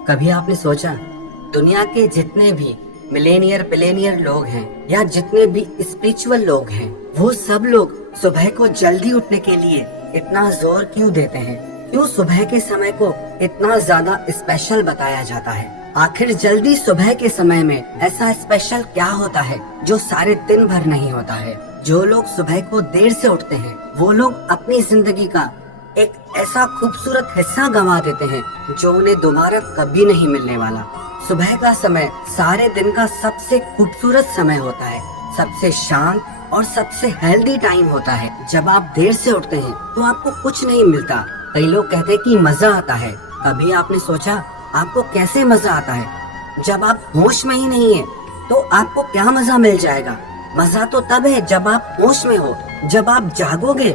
कभी आपने सोचा दुनिया के जितने भी मिलेनियर बिलेनियर लोग हैं या जितने भी स्पिरिचुअल लोग हैं, वो सब लोग सुबह को जल्दी उठने के लिए इतना जोर क्यों देते हैं? क्यों सुबह के समय को इतना ज्यादा स्पेशल बताया जाता है? आखिर जल्दी सुबह के समय में ऐसा स्पेशल क्या होता है जो सारे दिन भर नहीं होता है? जो लोग सुबह को देर से उठते हैं वो लोग अपनी जिंदगी का एक ऐसा खूबसूरत हिस्सा गंवा देते हैं जो उन्हें दोबारा कभी नहीं मिलने वाला। सुबह का समय सारे दिन का सबसे खूबसूरत समय होता है, सबसे शांत और सबसे हेल्दी टाइम होता है। जब आप देर से उठते हैं तो आपको कुछ नहीं मिलता। कई लोग कहते हैं कि मजा आता है। कभी आपने सोचा आपको कैसे मजा आता है? जब आप होश में ही नहीं है तो आपको क्या मजा मिल जाएगा? मजा तो तब है जब आप होश में हो। जब आप जागोगे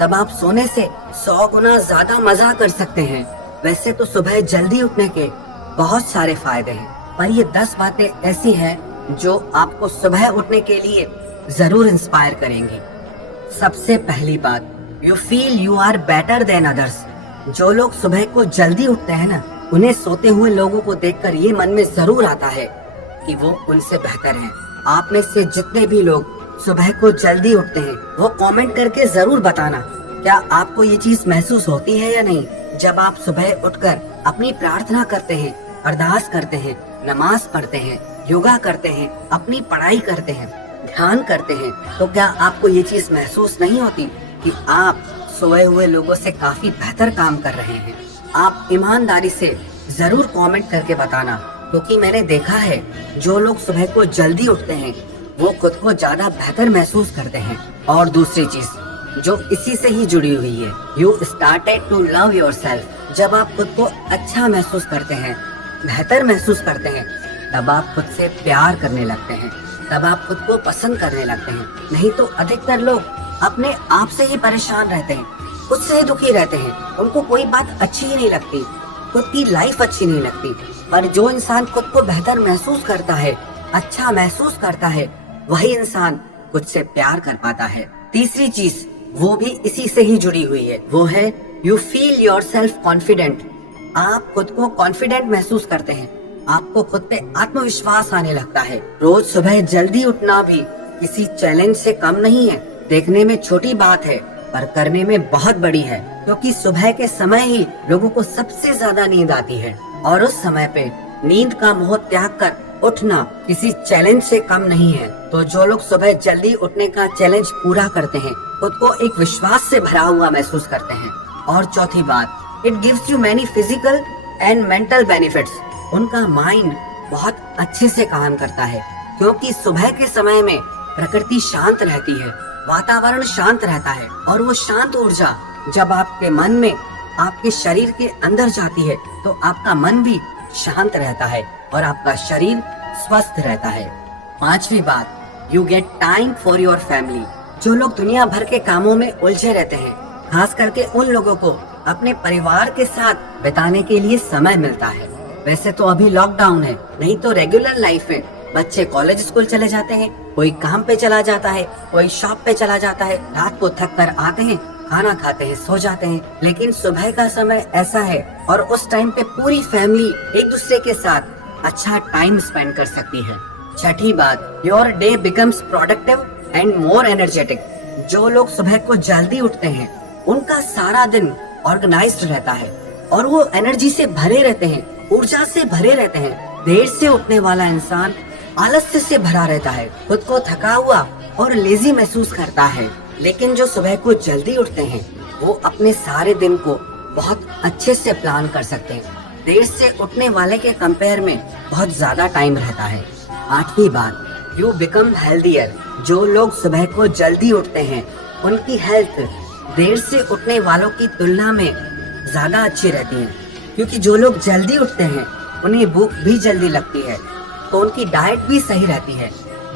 तब आप सोने से 100 गुना ज्यादा मजा कर सकते हैं। वैसे तो सुबह जल्दी उठने के बहुत सारे फायदे हैं, पर ये 10 बातें ऐसी हैं जो आपको सुबह उठने के लिए जरूर इंस्पायर करेंगी। सबसे पहली बात, you feel you are better than others. जो लोग सुबह को जल्दी उठते हैं ना, उन्हें सोते हुए लोगों को देखकर ये मन में जरूर आता है कि वो उनसे बेहतर हैं। आप में से जितने भी लोग सुबह को जल्दी उठते हैं वो कमेंट करके जरूर बताना, क्या आपको ये चीज महसूस होती है या नहीं? जब आप सुबह उठकर अपनी प्रार्थना करते हैं, अरदास करते हैं, नमाज पढ़ते हैं, योगा करते हैं, अपनी पढ़ाई करते हैं, ध्यान करते हैं, तो क्या आपको ये चीज महसूस नहीं होती कि आप सोए हुए लोगों से काफी बेहतर काम कर रहे हैं? आप ईमानदारी से जरूर कमेंट करके बताना, क्योंकि मैंने देखा है जो लोग सुबह को जल्दी उठते हैं वो खुद को ज्यादा बेहतर महसूस करते हैं। और दूसरी चीज जो इसी से ही जुड़ी हुई है, you started to love yourself. जब आप खुद को अच्छा महसूस करते हैं, बेहतर महसूस करते हैं, तब आप खुद से प्यार करने लगते हैं, तब आप खुद को पसंद करने लगते हैं। नहीं तो अधिकतर लोग अपने आप से ही परेशान रहते हैं, खुद से ही दुखी रहते हैं, उनको कोई बात अच्छी ही नहीं लगती, खुद की लाइफ अच्छी नहीं लगती। पर जो इंसान खुद को बेहतर महसूस करता है, अच्छा महसूस करता है, वही इंसान खुद से प्यार कर पाता है। तीसरी चीज वो भी इसी से ही जुड़ी हुई है, वो है यू फील योरसेल्फ कॉन्फिडेंट। आप खुद को कॉन्फिडेंट महसूस करते हैं, आपको खुद पे आत्मविश्वास आने लगता है। रोज सुबह जल्दी उठना भी किसी चैलेंज से कम नहीं है। देखने में छोटी बात है पर करने में बहुत बड़ी है, क्योंकि सुबह के समय ही लोगों को सबसे ज्यादा नींद आती है और उस समय पे नींद का मोह त्याग कर उठना किसी चैलेंज से कम नहीं है। तो जो लोग सुबह जल्दी उठने का चैलेंज पूरा करते हैं, खुद को एक विश्वास से भरा हुआ महसूस करते हैं। और चौथी बात, it gives you many physical and mental benefits. उनका माइंड बहुत अच्छे से काम करता है, क्योंकि सुबह के समय में प्रकृति शांत रहती है, वातावरण शांत रहता है, और वो शांत ऊर्जा जब आपके मन में, आपके शरीर के अंदर जाती है तो आपका मन भी शांत रहता है और आपका शरीर स्वस्थ रहता है। पांचवी बात, you get time for your family. जो लोग दुनिया भर के कामों में उलझे रहते हैं, खास करके उन लोगों को अपने परिवार के साथ बिताने के लिए समय मिलता है। वैसे तो अभी लॉकडाउन है, नहीं तो रेगुलर लाइफ में बच्चे कॉलेज स्कूल चले जाते हैं, कोई काम पे चला जाता है, कोई शॉप पे चला जाता है, रात को थक कर आते हैं, खाना खाते हैं, सो जाते हैं। लेकिन सुबह का समय ऐसा है और उस टाइम पे पूरी फैमिली एक दूसरे के साथ अच्छा टाइम स्पेंड कर सकती है। छठी बात, your day becomes productive and more energetic. जो लोग सुबह को जल्दी उठते हैं उनका सारा दिन ऑर्गेनाइज्ड रहता है और वो एनर्जी से भरे रहते हैं, ऊर्जा से भरे रहते हैं। देर से उठने वाला इंसान आलस्य से भरा रहता है, खुद को थका हुआ और लेजी महसूस करता है। लेकिन जो सुबह को जल्दी उठते हैं वो अपने सारे दिन को बहुत अच्छे से प्लान कर सकते हैं। देर से उठने वाले के कंपेयर में बहुत ज्यादा टाइम रहता है। आठवीं बात, यू बिकम हेल्दियर। जो लोग सुबह को जल्दी उठते हैं उनकी हेल्थ देर से उठने वालों की तुलना में ज्यादा अच्छी रहती है, क्योंकि जो लोग जल्दी उठते हैं उन्हें भूख भी जल्दी लगती है, तो उनकी डाइट भी सही रहती है,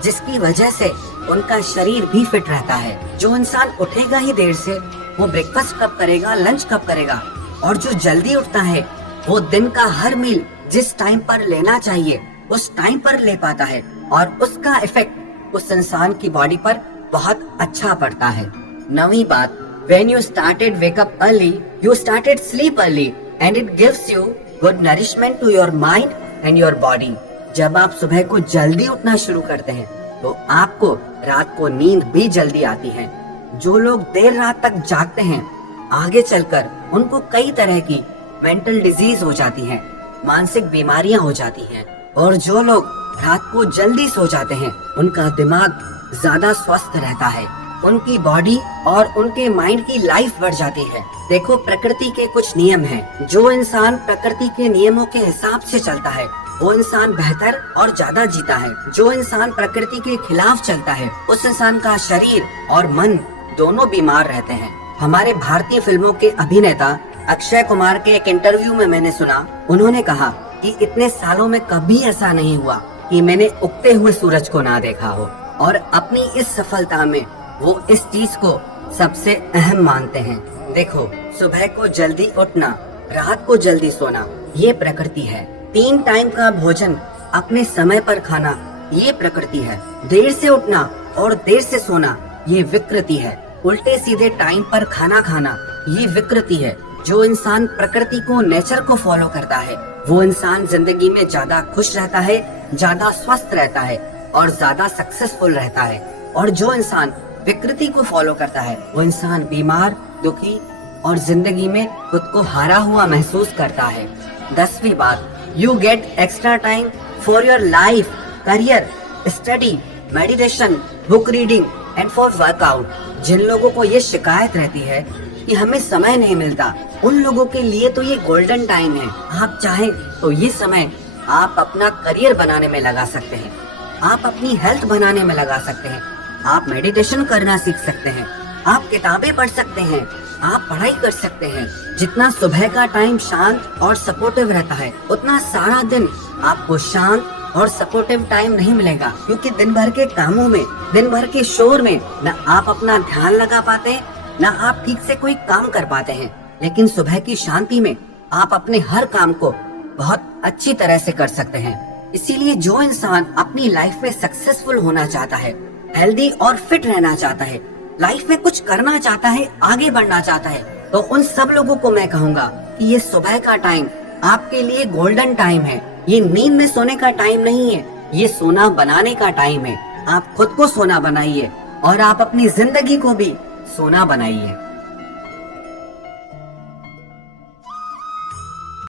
जिसकी वजह से उनका शरीर भी फिट रहता है। जो इंसान उठेगा ही देर से, वो ब्रेकफास्ट कब करेगा, लंच कब करेगा? और जो जल्दी उठता है वो दिन का हर मील जिस टाइम पर लेना चाहिए उस टाइम पर ले पाता है, और उसका इफेक्ट उस इंसान की बॉडी पर बहुत अच्छा पड़ता है। नवीं बात, when you started wake up early, you started sleep early and it gives you good nourishment to your mind and your body. जब आप सुबह को जल्दी उठना शुरू करते हैं तो आपको रात को नींद भी जल्दी आती है। जो लोग देर रात तक जागते हैं आगे चलकर उनको कई तरह की मेंटल डिजीज हो जाती है, मानसिक बीमारियां हो जाती हैं। और जो लोग रात को जल्दी सो जाते हैं उनका दिमाग ज्यादा स्वस्थ रहता है, उनकी बॉडी और उनके माइंड की लाइफ बढ़ जाती है। देखो, प्रकृति के कुछ नियम हैं। जो इंसान प्रकृति के नियमों के हिसाब से चलता है वो इंसान बेहतर और ज्यादा जीता है। जो इंसान प्रकृति के खिलाफ चलता है उस इंसान का शरीर और मन दोनों बीमार रहते हैं। हमारे भारतीय फिल्मों के अभिनेता अक्षय कुमार के एक इंटरव्यू में मैंने सुना, उन्होंने कहा कि इतने सालों में कभी ऐसा नहीं हुआ कि मैंने उगते हुए सूरज को ना देखा हो। और अपनी इस सफलता में वो इस चीज को सबसे अहम मानते हैं। देखो, सुबह को जल्दी उठना, रात को जल्दी सोना, ये प्रकृति है। 3 टाइम का भोजन अपने समय पर खाना, ये प्रकृति है। देर से उठना और देर से सोना, ये विकृति है। उल्टे सीधे टाइम पर खाना खाना, ये विकृति है। जो इंसान प्रकृति को, नेचर को फॉलो करता है वो इंसान जिंदगी में ज्यादा खुश रहता है, ज्यादा स्वस्थ रहता है और ज्यादा सक्सेसफुल रहता है। और जो इंसान विकृति को फॉलो करता है वो इंसान बीमार, दुखी और जिंदगी में खुद को हारा हुआ महसूस करता है। 10वीं बात, you get extra time for your life, career, study, meditation, book reading and for workout. जिन लोगों को ये शिकायत रहती है कि हमें समय नहीं मिलता, उन लोगों के लिए तो ये गोल्डन टाइम है। आप चाहें तो ये समय आप अपना करियर बनाने में लगा सकते हैं, आप अपनी हेल्थ बनाने में लगा सकते हैं, आप मेडिटेशन करना सीख सकते हैं, आप किताबें पढ़ सकते हैं, आप पढ़ाई कर सकते हैं। जितना सुबह का टाइम शांत और सपोर्टिव रहता है उतना सारा दिन आपको शांत और सपोर्टिव टाइम नहीं मिलेगा, क्योंकि दिन भर के कामों में, दिन भर के शोर में न आप अपना ध्यान लगा पाते हैं, न आप ठीक से कोई काम कर पाते हैं। लेकिन सुबह की शांति में आप अपने हर काम को बहुत अच्छी तरह से कर सकते हैं। इसीलिए जो इंसान अपनी लाइफ में सक्सेसफुल होना चाहता है, हेल्दी और फिट रहना चाहता है, लाइफ में कुछ करना चाहता है, आगे बढ़ना चाहता है, तो उन सब लोगों को मैं कहूँगा कि ये सुबह का टाइम आपके लिए गोल्डन टाइम है। ये नींद में सोने का टाइम नहीं है, ये सोना बनाने का टाइम है। आप खुद को सोना बनाइए और आप अपनी जिंदगी को भी सोना बनाइए।